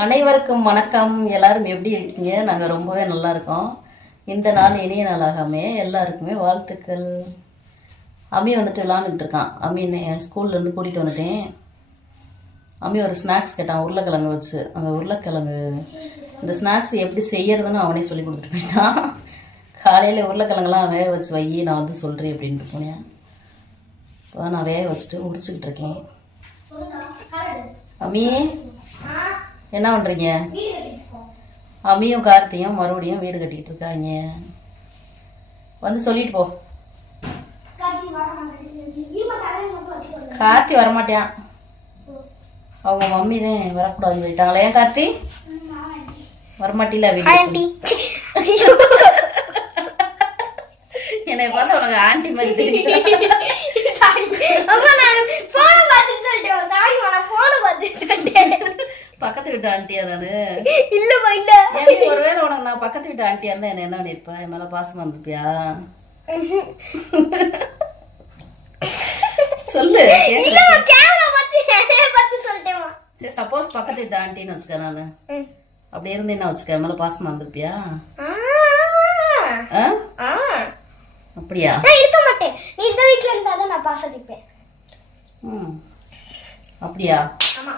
அனைவருக்கும் வணக்கம். எல்லாரும் எப்படி இருக்கீங்க? நாங்கள் ரொம்பவே நல்லா இருக்கோம். இந்த நாள் இனிய நாளாகவே எல்லாருக்குமே வாழ்த்துக்கள். அம்மி வந்துட்டு விளாண்டுக்கிட்டு இருக்கான். அம்மி ஸ்கூல்லேருந்து கூட்டிகிட்டு வந்துட்டேன். அம்மி ஒரு ஸ்நாக்ஸ் கேட்டான், உருளைக்கிழங்கு வச்சு. அந்த உருளைக்கிழங்கு இந்த ஸ்நாக்ஸ் எப்படி செய்யறதுன்னு அவனே சொல்லி கொடுத்துட்டு போயிட்டான். காலையில் உருளைக்கிழங்குலாம் வேக வச்சு வை, நான் வந்து சொல்கிறேன் அப்படின்ட்டு போனேன். இப்போ நான் வேக வச்சுட்டு உரிச்சுக்கிட்டு இருக்கேன். அம்மி என்ன பண்ணுறீங்க? அம்மியும் கார்த்தியும் மறுபடியும் வீடு கட்டிக்கிட்டு இருக்காங்க. வந்து சொல்லிட்டு போ. கார்த்தி வரமாட்டான், அவங்க மம்மி தான் வரக்கூடாதுன்னு சொல்லிட்டாங்களே. ஏன் கார்த்தி வரமாட்டில வீடு? என்னை பார்த்து உனக்கு ஆண்டி மாதிரி தெரியும். பக்கத்து வீட்டு ஆண்டியா நானு? இல்லப்பா இல்ல. ஒருவேளை உனக்கு நான் பக்கத்து வீட்டு ஆண்டியா இருந்தா என்ன பண்ணிருப்பா? என் மேல பாசமா இருந்திருப்பியா? சொல்லு. சரி, சப்போஸ் பக்கத்து வீட்டு ஆண்டின்னு வச்சுக்க, நானு அப்படி இருந்தேன்னு வச்சுக்க, என் மேல பாசமா இருந்திருப்பியா? அப்படியா? இருக்க மாட்டேன். நீ இந்த வீட்ல இருந்தாதான் நான் பாசதிப்பேன். அப்படியா? ஆமா.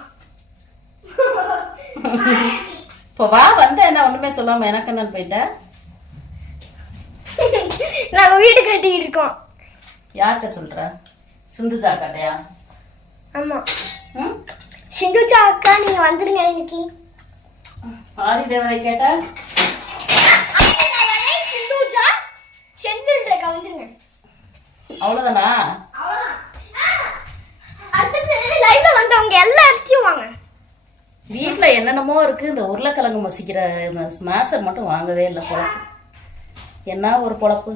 இப்போ வா, வந்து என்ன ஒண்ணுமே சொல்லாம எனக்கு என்னன்னு போயிட்ட? நாங்க வீடு கட்டி இருக்கோம். யார்கிட்ட சொல்ற? சிந்துஜா கட்டையா? ஆமா. சிந்துஜா அக்கா நீங்க வந்துருங்க இன்னைக்கு. ஆதி தேவதை கேட்டா? சிந்துஜா செந்தில்ற வந்துருங்க. அவ்வளவுதானா? அடுத்து லைவ்ல வந்தவங்க எல்லாத்தையும் வாங்க. வீட்டுல என்னென்னமோ இருக்கு. இந்த உருளைக்கிழங்கு மசிக்கிற ஸ்மாஷர் மட்டும் வாங்கவே இல்லை. பொழப்பு என்ன ஒரு பொழப்பு!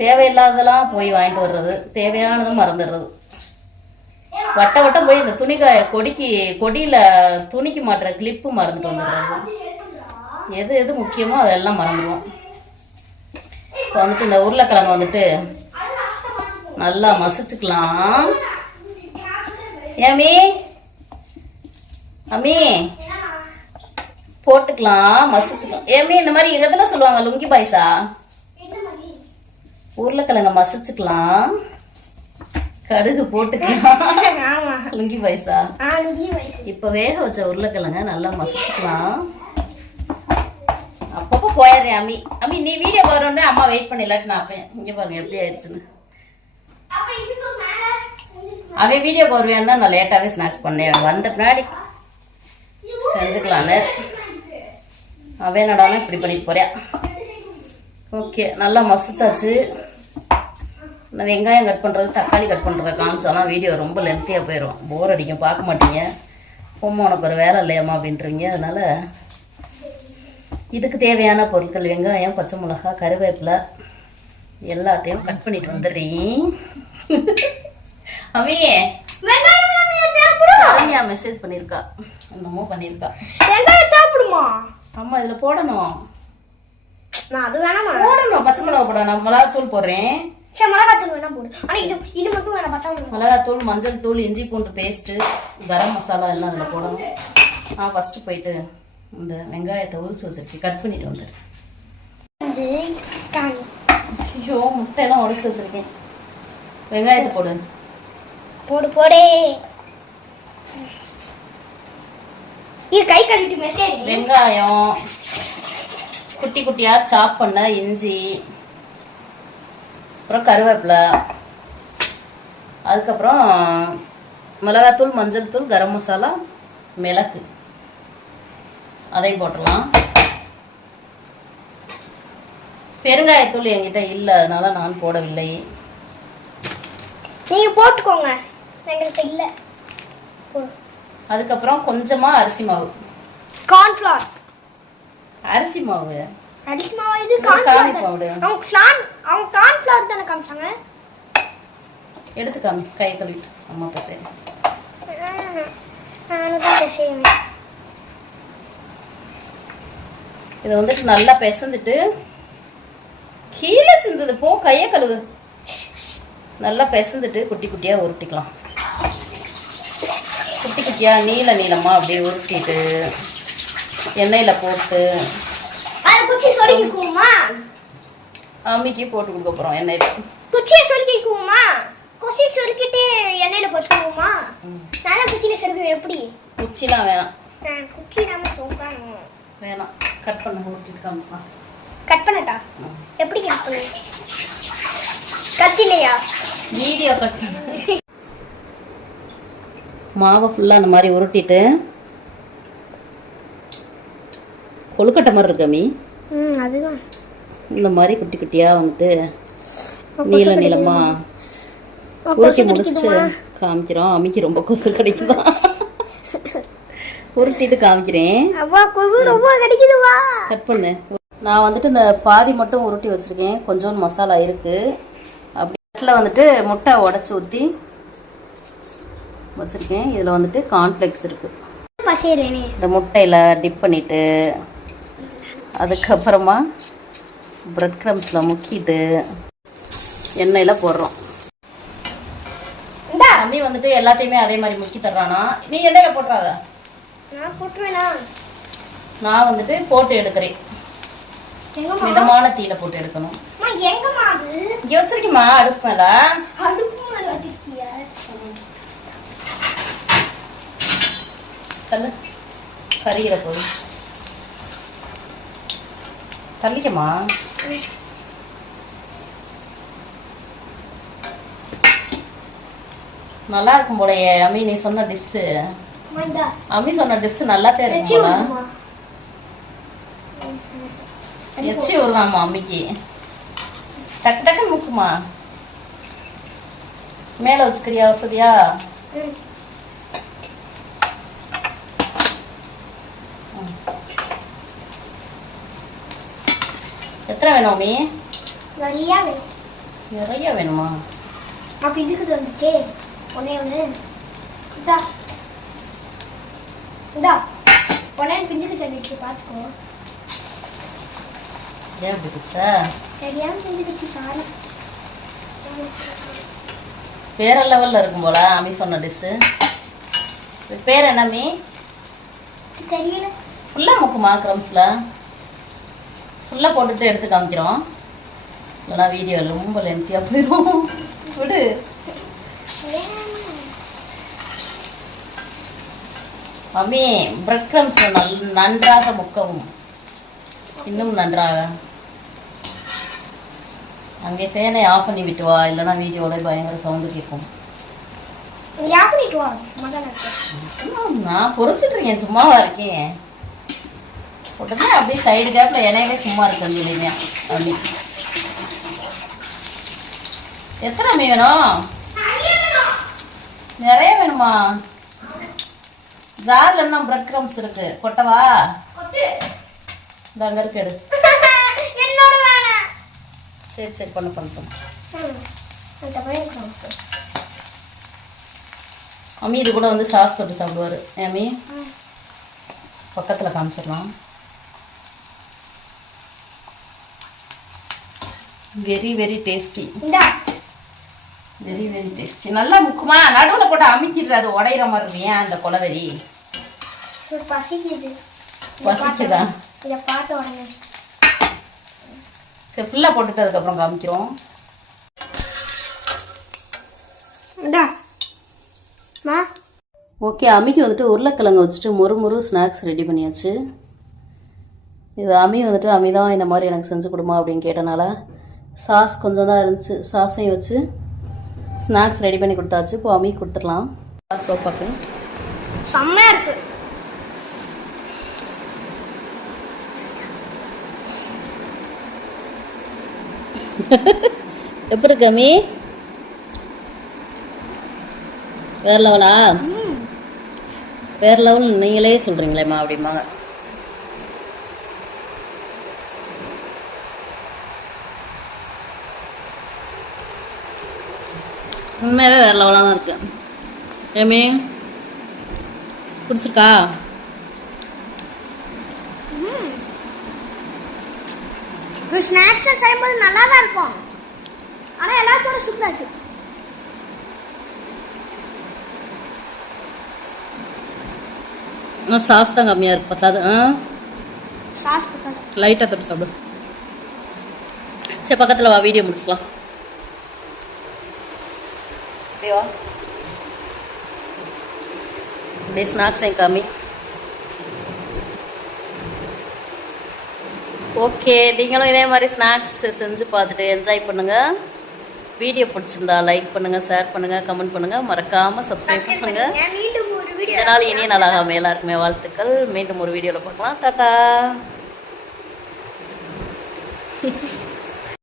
தேவையில்லாததெல்லாம் போய் வாங்கிட்டு வர்றது, தேவையானதும் மறந்துடுறது. வட்ட வட்டம் போய் இந்த கொடியில துணிக்கு மாட்டுற கிளிப்பு மறந்துட்டு வந்துடுறது. எது எது முக்கியமோ அதெல்லாம் மறந்துடுவோம். இப்போ வந்துட்டு இந்த உருளைக்கிழங்கு வந்துட்டு நல்லா மசிச்சுக்கலாம். ஏமி அம்மி போட்டுக்கலாம், மசிச்சுக்கலாம். ஏமி இந்த மாதிரி எதெல்லாம் சொல்லுவாங்க? லுங்கி பாய்ஸா? உருளைக்கிழங்க மசிச்சுக்கலாம், கடுகு போட்டுக்கலாம். லுங்கி பாய்ஸா? இப்ப வேக வச்ச உருளைக்கிழங்க நல்லா மசிச்சுக்கலாம். அப்பப்போ போயிடுறேன். அம்மி அம்மி நீ வீடியோ வரணும்னா அம்மா வெயிட் பண்ணிடலாட்டு நான் அப்பேன். இங்க பாருங்க எப்படி ஆயிடுச்சுன்னு. அவன் வீடியோக்கு வருவேன்னு தான் நான் லேட்டாகவே ஸ்நாக்ஸ் பண்ணேன். வந்த பின்னாடி செஞ்சுக்கலான்னு அவன் என்னடானா இப்படி பண்ணிட்டு போறேன். ஓகே, நல்லா மசிச்சாச்சு. நான் வெங்காயம் கட் பண்ணுறது, தக்காளி கட் பண்ணுறதை காமிச்சோன்னா வீடியோ ரொம்ப லென்த்தியாக போயிடும், போர் அடிக்கும், பார்க்க மாட்டீங்க. பொம்மை உனக்கு ஒரு வேலை இல்லையாம்மா அப்படின்றீங்க. அதனால் இதுக்கு தேவையான பொருட்கள் வெங்காயம், பச்சை மிளகா, கருவேப்பிலை எல்லாத்தையும் கட் பண்ணிட்டு வந்துடுறேன். அம்மியே சரண்யா மெசேஜ் பண்ணியிருக்கா, என்னமோ பண்ணியிருக்கா. ஆமா, இதுல போடணும். அது வேணாமா? போடணும், பச்சை மிளகா போடணும். மிளகாத்தூள் போடுறேன். மிளகாத்தூள் வேணா போடு. ஆனா இது மட்டும் வேணாம். பச்சை மிளகாத்தூள், மஞ்சள் தூள், இஞ்சி பூண்டு பேஸ்ட்டு, கரம் மசாலா எல்லாம் அதில் போடணும். நான் ஃபஸ்ட்டு போயிட்டு இந்த வெங்காயத்தை உரிச்சு வச்சிருக்கேன், கட் பண்ணிட்டு வந்துடுறேன். ஐயோ, முட்டையெல்லாம் உடைச்சி வச்சிருக்கேன். வெங்காயத்தை போடு போடு போடே. கை கழுவிட்டு மெசேஜ். வெங்காயம் குட்டி குட்டியா சாப் பண்ண, இஞ்சி, அப்புறம் கருவேப்பிலை, அதுக்கப்புறம் மிளகாத்தூள், மஞ்சள் தூள், கரம் மசாலா, மிளகு அதையும் போட்டுடலாம். பெருங்காயத்தூள் என்கிட்ட இல்லை, அதனால நான் போடவில்லை. நீங்க போட்டுக்கோங்க, எங்கள்கிட்ட இல்லை. அதுக்கப்புறம் கொஞ்சமா அரிசி மாவு, கார்ன்ஃப்ளவர். அரிசி மாவு இது கார்ன்ஃப்ளவர். அவங்க கார்ன்ஃப்ளவர் தான காமிச்சாங்க. எடுத்து காமி, கை கழுவிட்டு அம்மா பேச. இதை வந்துட்டு நல்லா பிசைஞ்சிட்டு, கீழே சிந்தது போ, கையை கழுவு. நல்லா பிசைஞ்சிட்டு குட்டி குட்டியாக உருட்டிக்கலாம். குட்டி குட்டியாக குட்டியாக நீளமாக அப்படியே உருட்டிட்டு எண்ணெயில் போட்டு அது குச்சி சொருகிக்குமா? அம்மிக்கு போட்டு கொடுக்க போகிறோம் எண்ணெயில். குச்சியை சொருகிக்குமா? குச்சி சொருக்கிட்டு எண்ணெயில் போட்டுக்குமா? நான் குச்சியில் சொருகுவேன். எப்படி? குச்சிலாம் வேணாம். குச்சி நம்ம சொல்கிறோம். வேணாம், கட் பண்ண போட்டுட்டு கட் பண்ணட்டா? எப்படி கட் பண்ணு? கத்திலையா? வீடியோ கட் பண்ண. மாவை ஃபுல்லாக அந்த மாதிரி உருட்டிட்டு கொழுக்கட்டை மாதிரி இருக்கு அம்மி. அதுதான் இந்த மாதிரி குட்டி குட்டியாக வந்துட்டு நீளமாக உருட்டி முடிச்சுட்டு காமிக்கிறோம். அம்மிக்கு ரொம்ப கொசு கிடைக்குதான். உருட்டிட்டு காமிக்கிறேன். கட் பண்ணு. நான் வந்துட்டு இந்த பாதி மட்டும் உருட்டி வச்சுருக்கேன். கொஞ்சோண்டு மசாலா இருக்குது. அப்படி இடத்துல வந்துட்டு முட்டை உடச்சி ஊற்றி வச்சுருக்கேன். இதில் வந்துட்டு கார்ன்ஃப்ளெக்ஸ் இருக்குது. இந்த முட்டையில் டிப் பண்ணிவிட்டு அதுக்கப்புறமா ப்ரெட் க்ரம்ஸில் முக்கிட்டு எண்ணெயில் போடுறோம். அம்மி வந்துட்டு எல்லாத்தையுமே அதே மாதிரி முக்கி தர்றானா. நீ எண்ணெயில் போட்டுறாத. நான் வந்துட்டு போட்டு எடுக்கிறேன். மிதமான தீயில போட்டு எடுக்கணும். இங்க வச்சிருக்கீமா அடுப்பு மேல. தள்ளு, கரிகிற போது தள்ளிக்கமா. நல்லா இருக்கும் போலயே அம்மி. நீ சொன்ன டிஷ்ஷு, அம்மி சொன்ன டிஷ் நல்லாத்தே இருக்கும் போல. எச்சி வருதாமா அம்மிக்கு. டக்கு டக்குன்னு முக்குமா. மேலே வச்சுக்கிறியா வசதியா? எத்தனை வேணும் அம்மி? நிறைய வேணுமா? அப்ப இதுக்கு வந்துச்சு ஒன்னே ஒன்று. ஒன்னே பிஞ்சுக்கு சொல்லிடுச்சு, பார்த்துக்கோ. ஏன் அப்படி பிடிச்சா? சரியான பிஞ்சுக்குச்சு. சாரி. வேற லெவலில் இருக்கும் போல அம்மி சொன்ன டிஷ்ஷு. இதுக்கு பேர் என்ன அம்மி? தெரியல. ஃபுல்லாக முக்குமா க்ரம்ஸில்? ஃபுல்லாக போட்டுட்டு எடுத்து காமிக்கிறோம். இல்லைனா வீடியோ ரொம்ப லென்த்தியாக போயிடும். விடு. அம்மி பிரெட் க்ரம்ஸ் நன்றாக முக்கவும். இன்னும் நன்றாக. அங்கே ஃபேனை ஆஃப் பண்ணி விட்டு வா, இல்லைனா வீடியோட பயங்கர சவுண்டு கேட்கும். நான் பொறிச்சிட்டு இருக்கேன், சும்மாவா இருக்கேன். உடனே அப்படியே சைடு கேப்பில் எண்ணெயிலே சும்மா இருக்கேன்னு சொல்லிங்க அம்மி. எத்தனை அம்மி வேணும்? நிறைய வேணுமா? ஜார்ல இன்னும் பிரெட் க்ரம்ஸ் இருக்கு, கொட்டவா? அங்கே இருக்கு, எடு. சரி சரி, பண்ணிட்டோம் அம்மி. இது கூட வந்து சாஸ் தொட்டு சாப்பிடுவாரு அம்மி. பக்கத்தில் காமிச்சிடலாம். Very very tasty. Very very tasty. நல்லா முக்குமா. நடுவில் போட்டு அமுக்கிடுற, அது உடையிற மாதிரி இருக்கு. ஏன் அந்த கொலவெறி? பசிக்குதா? சரி, ஃபுல்லாக போட்டுட்டு அதுக்கப்புறம் காமிக்கிறோம். ஓகே, அம்மிக்கு வந்துட்டு உருளைக்கிழங்கு வச்சுட்டு மொறு ஸ்நாக்ஸ் ரெடி பண்ணியாச்சு. இது அம்மி வந்துட்டு அம்மி தான் இந்த மாதிரி எனக்கு செஞ்சு கொடுமா அப்படின்னு கேட்டனால சாஸ் கொஞ்சம் தான் இருந்துச்சு. சாஸையும் வச்சு ஸ்நாக்ஸ் ரெடி பண்ணி கொடுத்தாச்சு. இப்போ அம்மி கொடுத்துடலாம். சோப்பாக்கு செம்மையா இருக்கு. எப்படி இருக்கு அம்மி? வேற லெவலா? வேற லெவல் நீங்களே சொல்றீங்களேம்மா அப்படிம்பாங்க. உண்மையாகவே வேற லெவலாக தான் இருக்கு. ஏமி பிடிச்சிருக்கா? ஸ்நாக்ஸ் செய்யும்போது நல்லா தான் இருக்கும், ஆனால் எல்லாத்தோட சூப்பராக இருக்கு. இன்னும் சாஸ் தான் கம்மியாக இருக்கு பத்தாது. சாஸ் பக்கம் லைட்டாக தொட்டு சாப்பிடு. சரி பக்கத்தில் வா, வீடியோ முடிச்சுக்கலாம். அப்படியே வா, அப்படியே ஸ்நாக்ஸ் என் காமி. ஓகே, நீங்களும் இதே மாதிரி ஸ்நாக்ஸ் செஞ்சு பார்த்துட்டு என்ஜாய் பண்ணுங்கள். வீடியோ பிடிச்சிருந்தா லைக் பண்ணுங்கள், ஷேர் பண்ணுங்கள், கமெண்ட் பண்ணுங்கள், மறக்காமல் சப்ஸ்கிரைப் பண்ணுங்கள். மீண்டும் ஒரு வீடியோ இதனால் இனிய நாளாக எல்லாருக்குமே வாழ்த்துக்கள். மீண்டும் ஒரு வீடியோவில் பார்க்கலாம். டாட்டா.